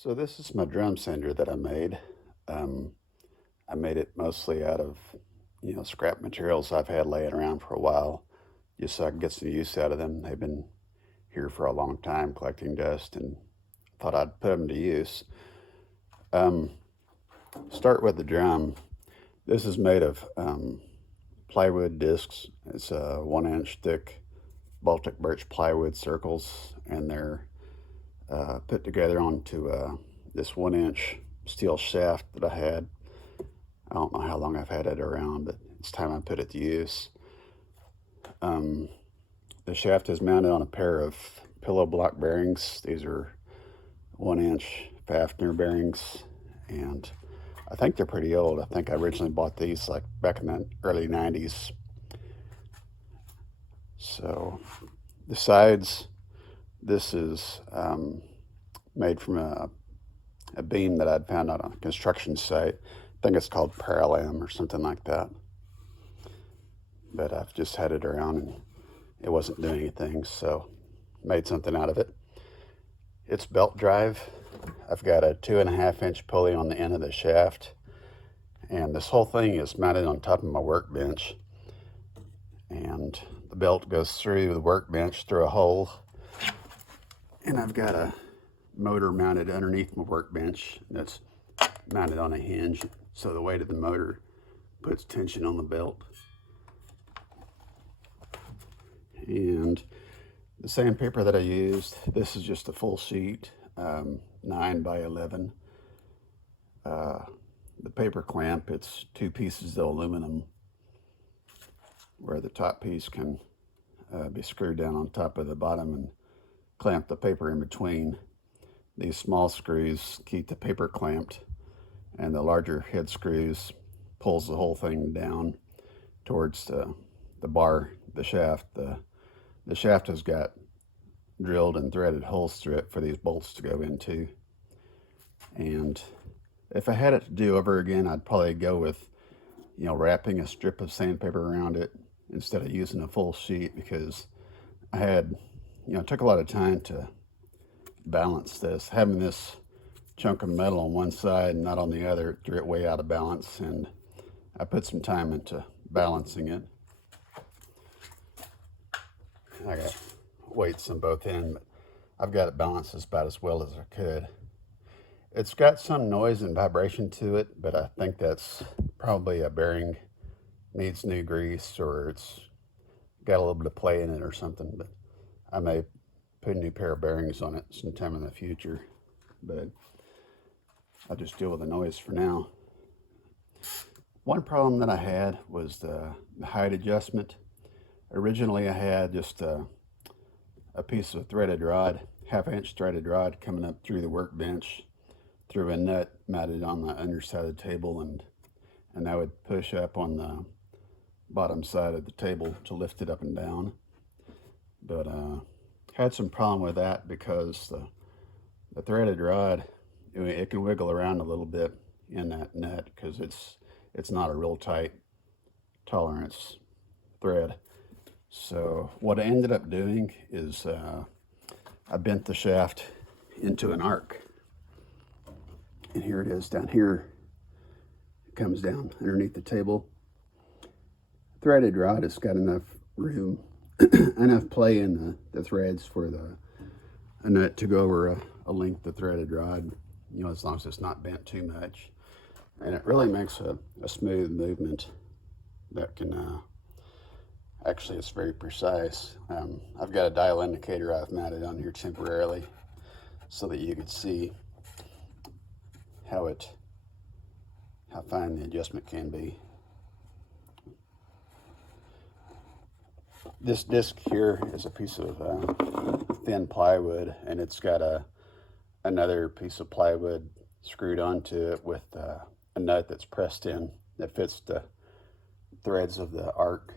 So this is my drum sander that I made. I made it mostly out of, scrap materials I've had laying around for a while, just so I can get some use out of them. They've been here for a long time collecting dust, and thought I'd put them to use. Um, Start with the drum. This is made of plywood discs. It's a 1-inch thick Baltic birch plywood circles, and they're put together onto this 1-inch steel shaft that I had. I don't know how long I've had it around, but it's time I put it to use. The shaft is mounted on a pair of pillow block bearings. These are 1-inch Fafner bearings, and I think they're pretty old. I think I originally bought these like back in the early 90s. So the sides, this is made from a beam that I'd found on a construction site. I think it's called Paralam or something like that. But I've just had it around and it wasn't doing anything, so made something out of it. It's belt drive. I've got a 2.5-inch pulley on the end of the shaft, and this whole thing is mounted on top of my workbench. And the belt goes through the workbench through a hole, and I've got a motor mounted underneath my workbench that's mounted on a hinge, so the weight of the motor puts tension on the belt. And the sandpaper that I used, this is just a full sheet, 9 by 11. The paper clamp, it's 2 pieces of aluminum where the top piece can be screwed down on top of the bottom and clamp the paper in between. These small screws keep the paper clamped, and the larger head screws pulls the whole thing down towards the bar, the shaft. The shaft has got drilled and threaded holes through it for these bolts to go into. And if I had it to do over again, I'd probably go with, wrapping a strip of sandpaper around it instead of using a full sheet, because I had, it took a lot of time to balance this. Having this chunk of metal on one side and not on the other threw it way out of balance, and I put some time into balancing it. I got weights on both ends, but I've got it balanced about as well as I could. It's got some noise and vibration to it, but I think that's probably a bearing needs new grease, or it's got a little bit of play in it or something. But I may put a new pair of bearings on it sometime in the future, but I'll just deal with the noise for now. One problem that I had was the height adjustment. Originally I had just a piece of threaded rod, 1/2-inch threaded rod coming up through the workbench through a nut mounted on the underside of the table, and I would push up on the bottom side of the table to lift it up and down. But had some problem with that because the threaded rod, it can wiggle around a little bit in that nut because it's not a real tight tolerance thread. So what I ended up doing is I bent the shaft into an arc. And here it is down here. It comes down underneath the table. Threaded rod has got enough room, enough play in the threads for a nut to go over a length of threaded rod, as long as it's not bent too much. And it really makes a smooth movement that can, actually it's very precise. I've got a dial indicator I've mounted on here temporarily so that you can see how fine the adjustment can be. This disc here is a piece of thin plywood, and it's got another piece of plywood screwed onto it with a nut that's pressed in that fits the threads of the arc,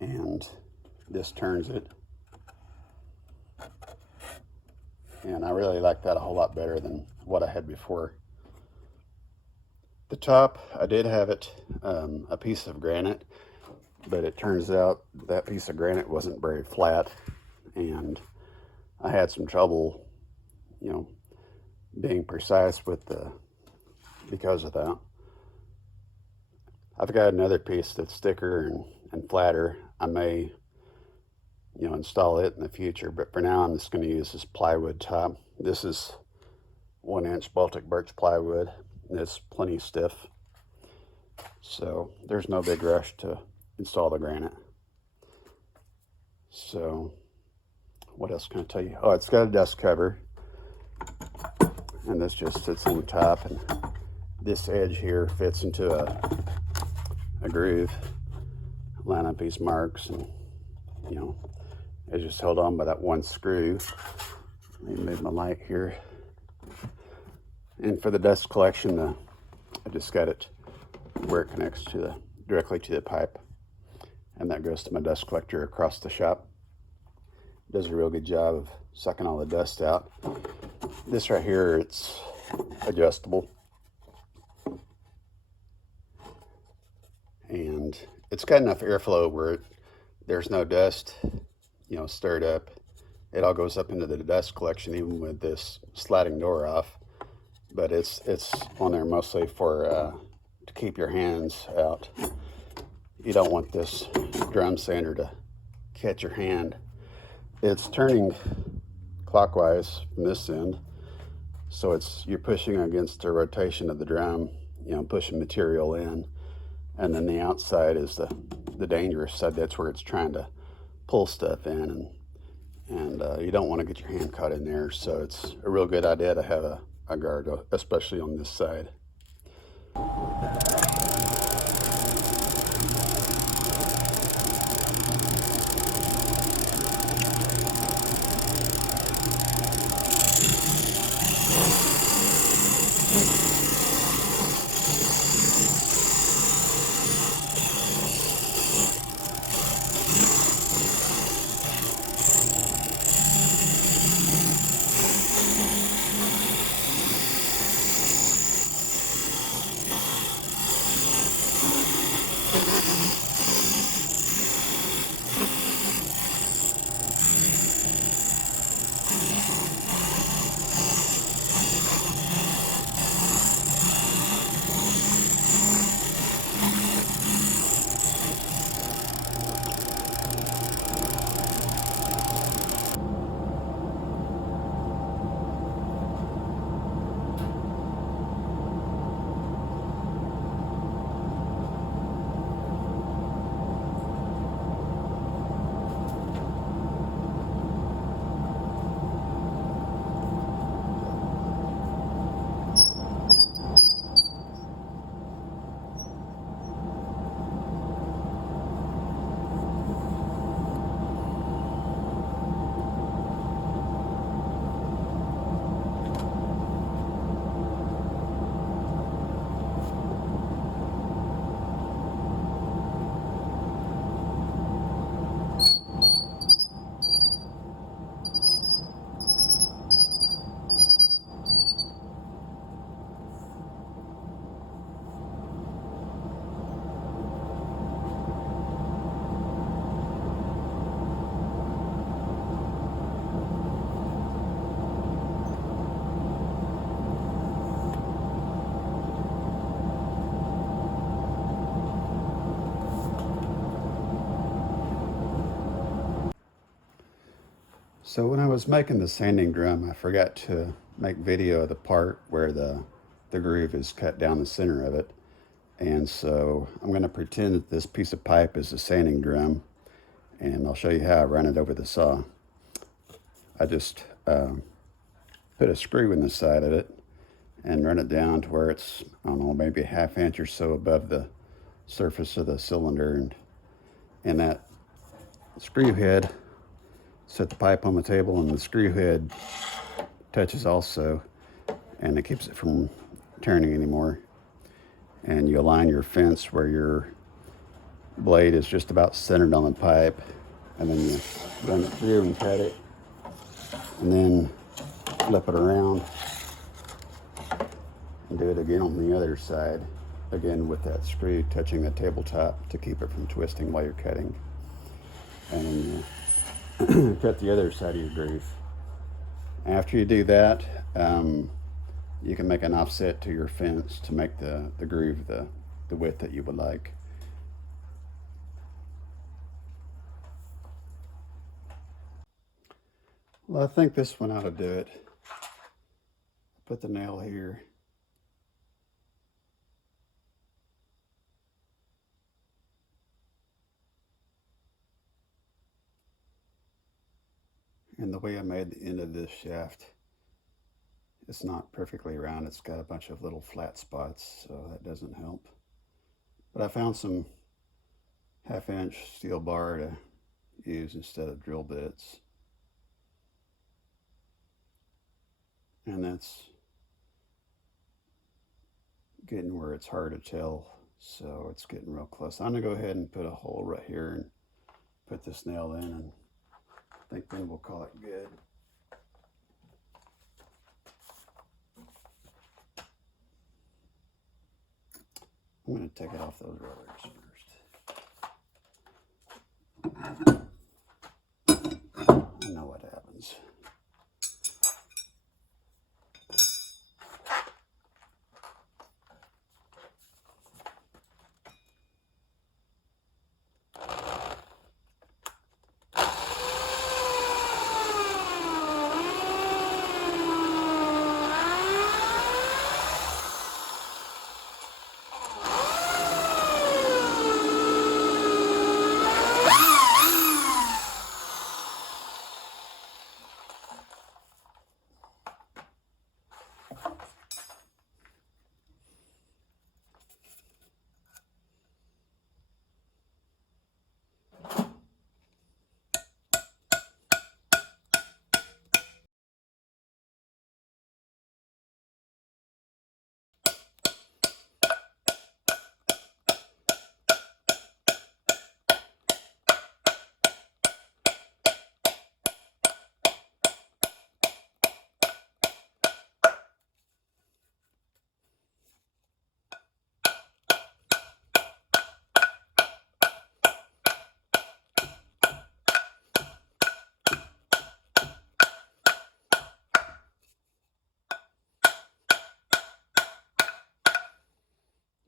and this turns it. And I really like that a whole lot better than what I had before. The top, I did have it a piece of granite, but it turns out that piece of granite wasn't very flat, and I had some trouble, being precise with because of that. I've got another piece that's thicker and flatter. I may, install it in the future, but for now I'm just going to use this plywood top. This is 1-inch Baltic birch plywood, and it's plenty stiff. So there's no big rush to install the granite. So what else can I tell you? Oh, it's got a dust cover, and this just sits on the top, and this edge here fits into a groove. Line up these marks, and it's just held on by that one screw. Let me move my light here. And for the dust collection, I just got it where it connects directly to the pipe, and that goes to my dust collector across the shop. Does a real good job of sucking all the dust out. This right here, it's adjustable, and it's got enough airflow where there's no dust, stirred up. It all goes up into the dust collection, even with this sliding door off. But it's on there mostly for to keep your hands out. You don't want this drum sander to catch your hand. It's turning clockwise from this end, so you're pushing against the rotation of the drum, pushing material in. And then the outside is the dangerous side. That's where it's trying to pull stuff in, and you don't want to get your hand caught in there. So it's a real good idea to have a guard, especially on this side. So when I was making the sanding drum, I forgot to make video of the part where the groove is cut down the center of it. And so I'm going to pretend that this piece of pipe is a sanding drum, and I'll show you how I run it over the saw. I just put a screw in the side of it and run it down to where it's, I don't know, maybe a ½ inch or so above the surface of the cylinder, and that screw head, set the pipe on the table, and the screw head touches also, and it keeps it from turning anymore. And you align your fence where your blade is just about centered on the pipe, and then you run it through and cut it, and then flip it around and do it again on the other side, again with that screw touching the tabletop to keep it from twisting while you're cutting. And then you cut the other side of your groove. After you do that, You can make an offset to your fence to make the groove the width that you would like. Well, I think this one ought to do it. Put the nail here. And the way I made the end of this shaft, it's not perfectly round. It's got a bunch of little flat spots, so that doesn't help. But I found some 1/2-inch steel bar to use instead of drill bits. And that's getting where it's hard to tell, so it's getting real close. I'm gonna go ahead and put a hole right here and put this nail in, and I think then we'll call it good. I'm going to take it off those rollers first. I know what happens.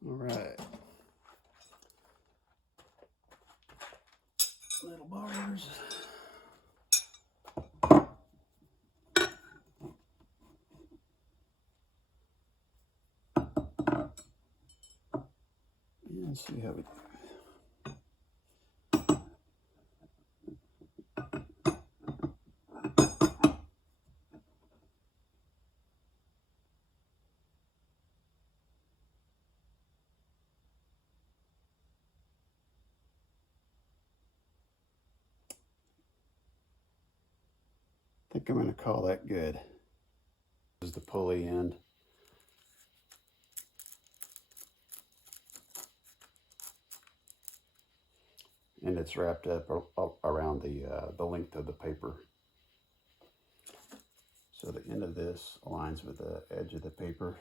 All right. Little bars. And see how we do. I think I'm going to call that good. This is the pulley end. And it's wrapped up around the length of the paper. So the end of this aligns with the edge of the paper.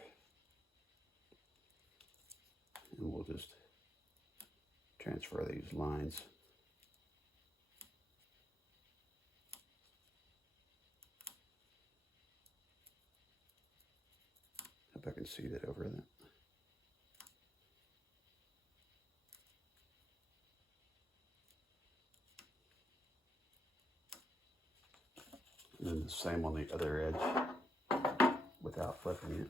And we'll just transfer these lines. Hope I can see that over that. And then the same on the other edge without flipping it.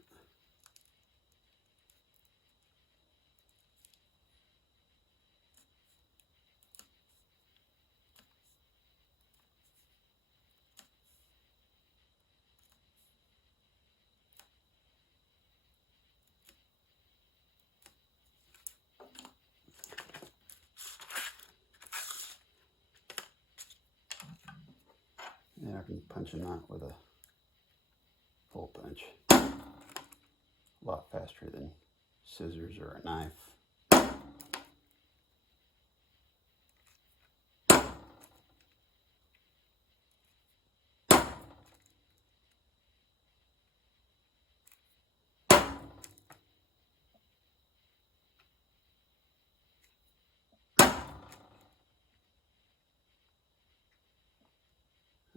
And I can punch a knot with a full punch. A lot faster than scissors or a knife.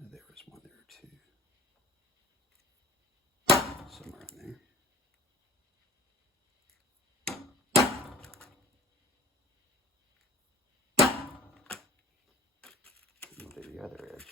There was one there too. Somewhere in there. the other edge.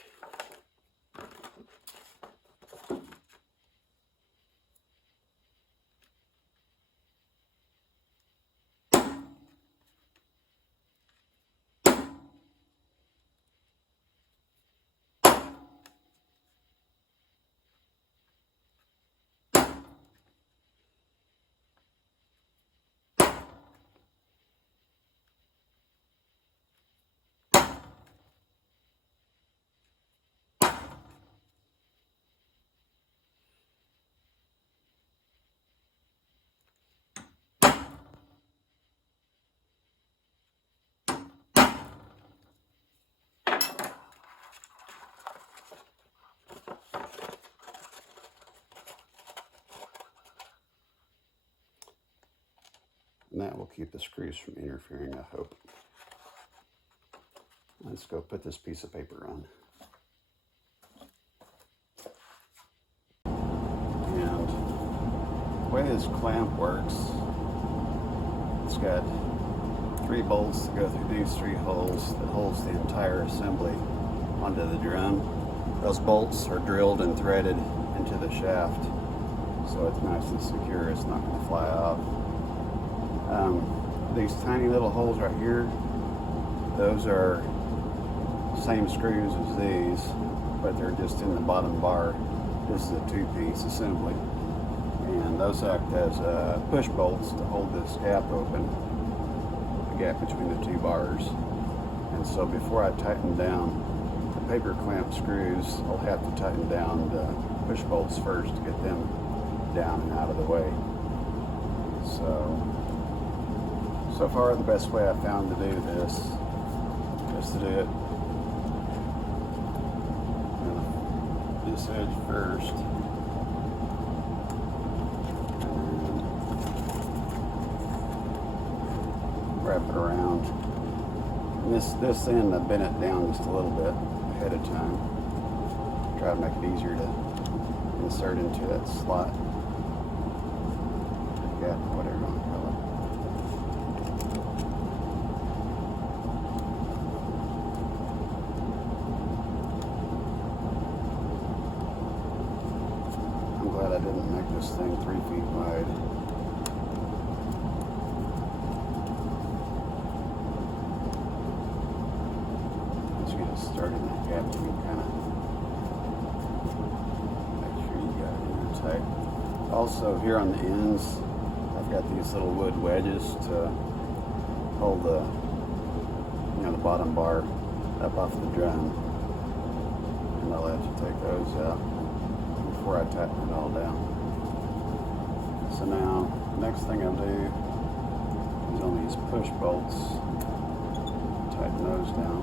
And that will keep the screws from interfering, I hope. Let's go put this piece of paper on. And the way this clamp works, it's got 3 bolts that go through these 3 holes that holds the entire assembly onto the drum. Those bolts are drilled and threaded into the shaft, so it's nice and secure. It's not going to fly off. These tiny little holes right here, those are same screws as these, but they're just in the bottom bar. This is a 2-piece assembly, and those act as push bolts to hold this gap open, the gap between the 2 bars. And so before I tighten down the paper clamp screws, I'll have to tighten down the push bolts first to get them down and out of the way. So far the best way I found to do this is to do it this edge first, and wrap it around. And this end I bent it down just a little bit ahead of time. Try to make it easier to insert into that slot. Gap, whatever you want to call it. I'm glad I didn't make this thing 3 feet wide. Once you get started in that gap, you can kind of make sure you got it in there tight. Also, here on the ends, I've got these little wood wedges to hold the bottom bar up off the drum, and I'll have to take those out before I tighten it all down. So now, next thing I'll do is on these push bolts, tighten those down.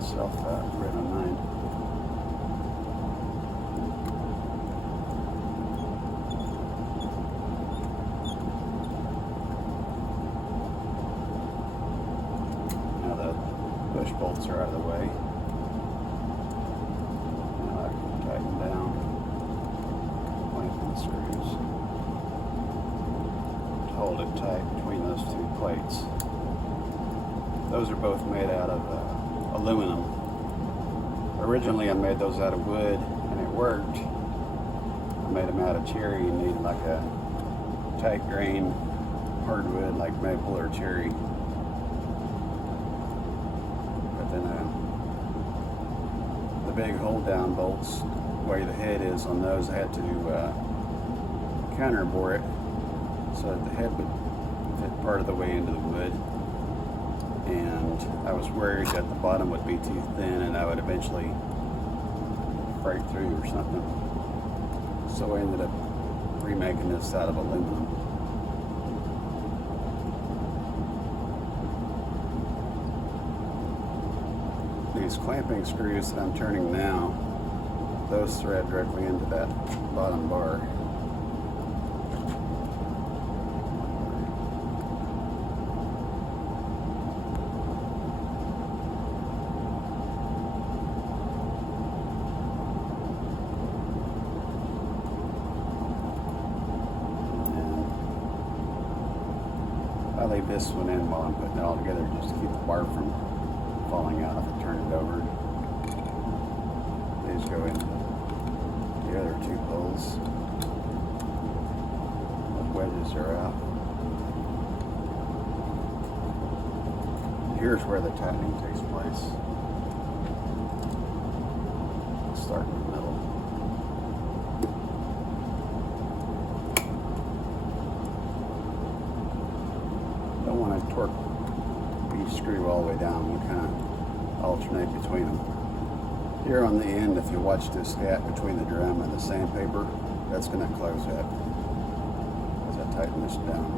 Itself right on mine. Now the push bolts are out of the way. Now I can tighten down, lengthen the screws to hold it tight between those 2 plates. Those are both made out of aluminum. Originally I made those out of wood and it worked. I made them out of cherry. You need like a tight grain hardwood like maple or cherry. But then the big hold down bolts, where the head is on those, I had to counter bore it so that the head would fit part of the way into the wood. And I was worried that the bottom would be too thin and I would eventually break through or something. So I ended up remaking this out of aluminum. These clamping screws that I'm turning now, those thread directly into that bottom bar. I leave this one in while I'm putting it all together just to keep the bar from falling out if I turn it over. These go in the other two holes. The wedges are out. Here's where the tightening takes place. Let's start in the middle. Don't want to torque each screw all the way down. We'll kind of alternate between them. Here on the end, if you watch this gap between the drum and the sandpaper, that's going to close that as I tighten this down,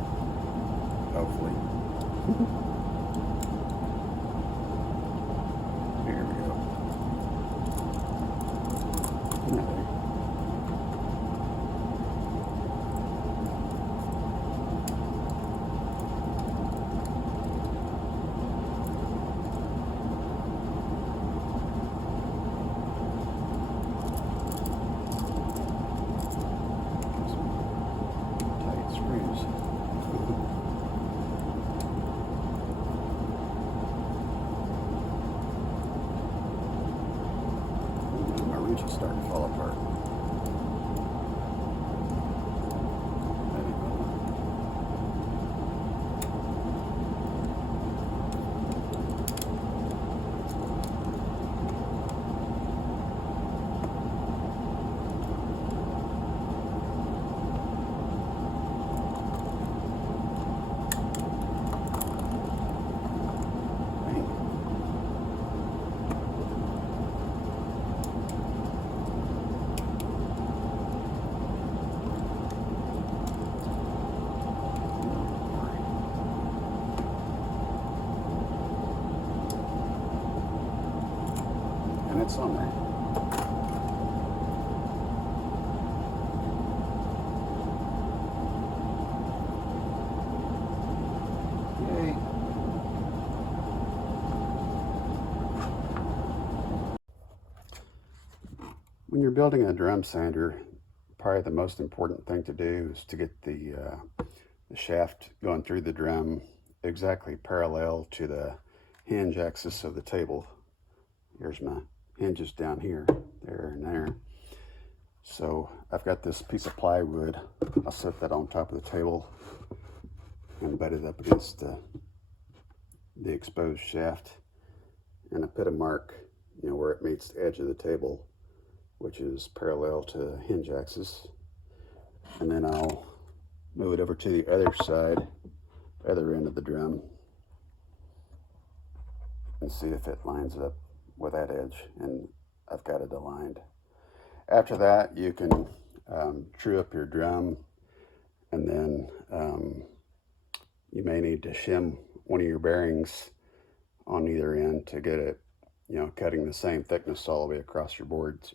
hopefully. Here we go. There. Just starting to fall apart. And it's on there. Yay. When you're building a drum sander, probably the most important thing to do is to get the shaft going through the drum exactly parallel to the hinge axis of the table. Here's my hinges down here, there and there. So I've got this piece of plywood. I'll set that on top of the table and butt it up against the exposed shaft. And I put a mark, where it meets the edge of the table, which is parallel to the hinge axis. And then I'll move it over to the other side, other end of the drum, and see if it lines up with that edge, and I've got it aligned. After that, you can true up your drum, and then you may need to shim one of your bearings on either end to get it, cutting the same thickness all the way across your boards.